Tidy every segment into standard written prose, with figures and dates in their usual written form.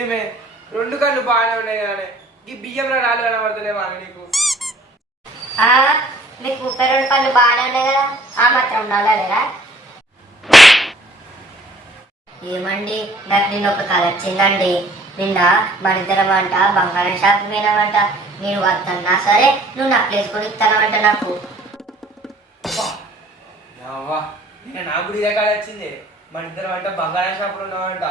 ఏమే రెండు కళ్ళు బాగానే ఉన్నాయి కానీ ఈ బియ్యంలో రాళ్ళు కనబడతలేవా నీకు? మీకు 32 పళ్ళు బాగానే ఉన్నాయి కదా, ఆ మాత్రం ఉండాలేరా? ఏమండి, నాకు నిన్న ఒక కళ వచ్చిందండి. నిన్న మన ఇద్దరం అంట బంగారం షాప్ పోయినామంట. నేను వద్దన్నా సరే నువ్వు నక్లేస్ కొని ఇస్తానంట నాకు. నాకు కూడా ఇదే కళ వచ్చింది. మన ఇద్దరం అంట బంగారం షాపులో ఉన్నామంట.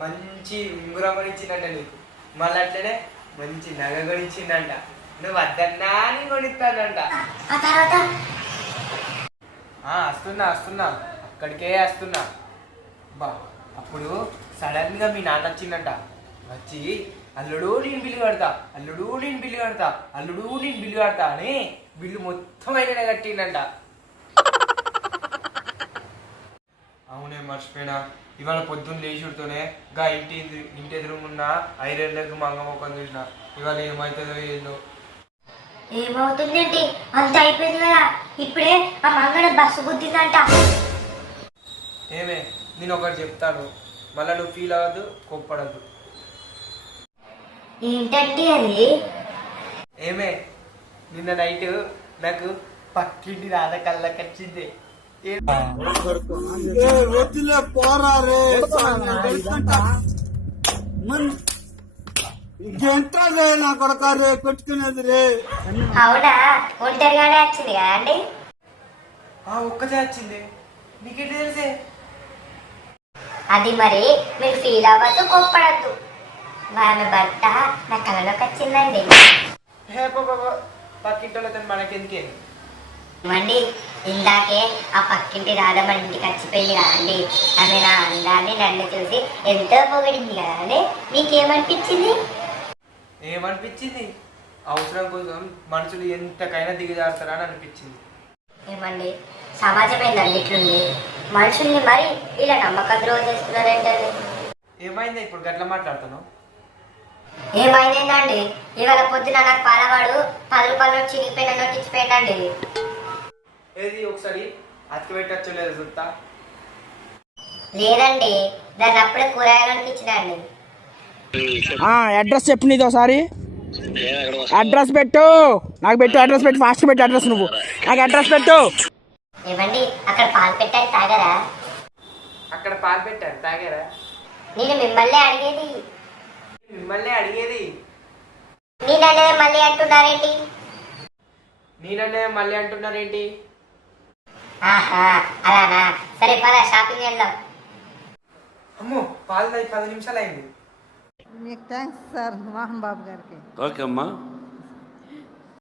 మంచి ఉంగురం కొని ఇచ్చిందంట నీకు. మళ్ళీ అట్లనే మంచి నగ కొని ఇచ్చిందంట. నువ్వు వద్దన్నా అని కొనిస్తానంట. వస్తున్నా అక్కడికే వస్తున్నా. బా అప్పుడు సడన్ గా మీ నాన్న వచ్చిందంట. వచ్చి అల్లుడు నేను బిల్లు కడతా, అల్లుడు నేను బిల్లు కడతా, అల్లుడు నేను బిల్లు కడతా అని బిల్లు మొత్తం అయినా కట్టిందంట. అవునే మర్చిపోయినా. ఇవాళ పొద్దున్న లేచుడుతోనే గా ఇంటి ఎదురున్న ఐరన్ లెగ్ మంగమొక్కని చూసిన. ఇవాళ ఏమవుతుందో ఏందో. ఏమవుతుందండి, అంత అయిపోయింది కదా. ఇప్పుడే ఆ మంగళ బస్సు గుద్దిందంట. ఏమే నేను ఒకటి చెప్తాను, మళ్ళీ నువ్వు ఫీల్ అవ్వద్దు, కోప్పడద్దు. ఏంటంటే అది? ఏమే నిన్న నైట్ నాకు పక్కింటి రాధ కళ్ళకొచ్చింది. పెట్టుకునేది రే. అవునా, ఒంటరిగానే వచ్చింది కదా అండి? ఒక్కతే వచ్చింది. నీకేంటి తెలిసే? అది మరి మీరు ఫీల్ అవ్వద్దు, కోప్పడద్దు. ఆమె భర్త నా కళలోకి వచ్చిందండి. పక్కింటి మనకెందుకే ఏమండి, ఇందాకే ఆ పక్కింటి రాధ మన ఇంటికి వచ్చిపోయింది కదండి. ఆమె నా అందాన్ని నన్ను చూసి ఎంతో పొగిడింది కదండి. మీకేమనిపించింది? ఏమనిపించింది? అవసరం కోసం మనుషులు ఎంతకైనా దిగజారుతారా అని అనిపించింది. ఏమండి, సమాజం ఏందండి ఇట్లుంది? మనుషుల్ని మరి ఇలా నమ్మకం ద్రోహం చేస్తున్నారేంటండి? ఏమైందా ఇప్పుడు గట్లా మాట్లాడుతున్నావు? ఏమైందండి, ఇవాళ పొద్దున నాకు పాలవాడు 10 రూపాయలు నోట్ చినిగిపోయిన నోట్ ఇచ్చిపోయిందండి. ఏది ఒకసారి అతికి పెట్టచ్చు లేదు చూస్తా. లేదండి, దాన్ని అప్పుడే కూరగాయలకి ఇచ్చినండి. అడ్రస్ చెప్పు, నీతో ఒకసారి అడ్రస్ పెట్టు. నాకు పెట్టు అడ్రస్, పెట్టు ఫాస్ట్ పెట్టు అడ్రస్. నువ్వు నాకు అడ్రస్ పెట్టు. ఏమండి, అక్కడ పాలు పెట్టారు తాగారా? అక్కడ పాలు పెట్టారు తాగారా? నేను మిమ్మల్ని అడిగేది. నేననే మళ్ళీ అంటున్నారేంటి? నేననే మళ్ళీ అంటున్నారేంటి? ఆహా, అలానా? సరే పద, షాపింగ్ వెళ్దాం. అమ్మో, పాలు 10 నిమిషాలు అయింది. మీకు థ్యాంక్స్ సార్, మోహన్ బాబు గారికి. ఓకే అమ్మా.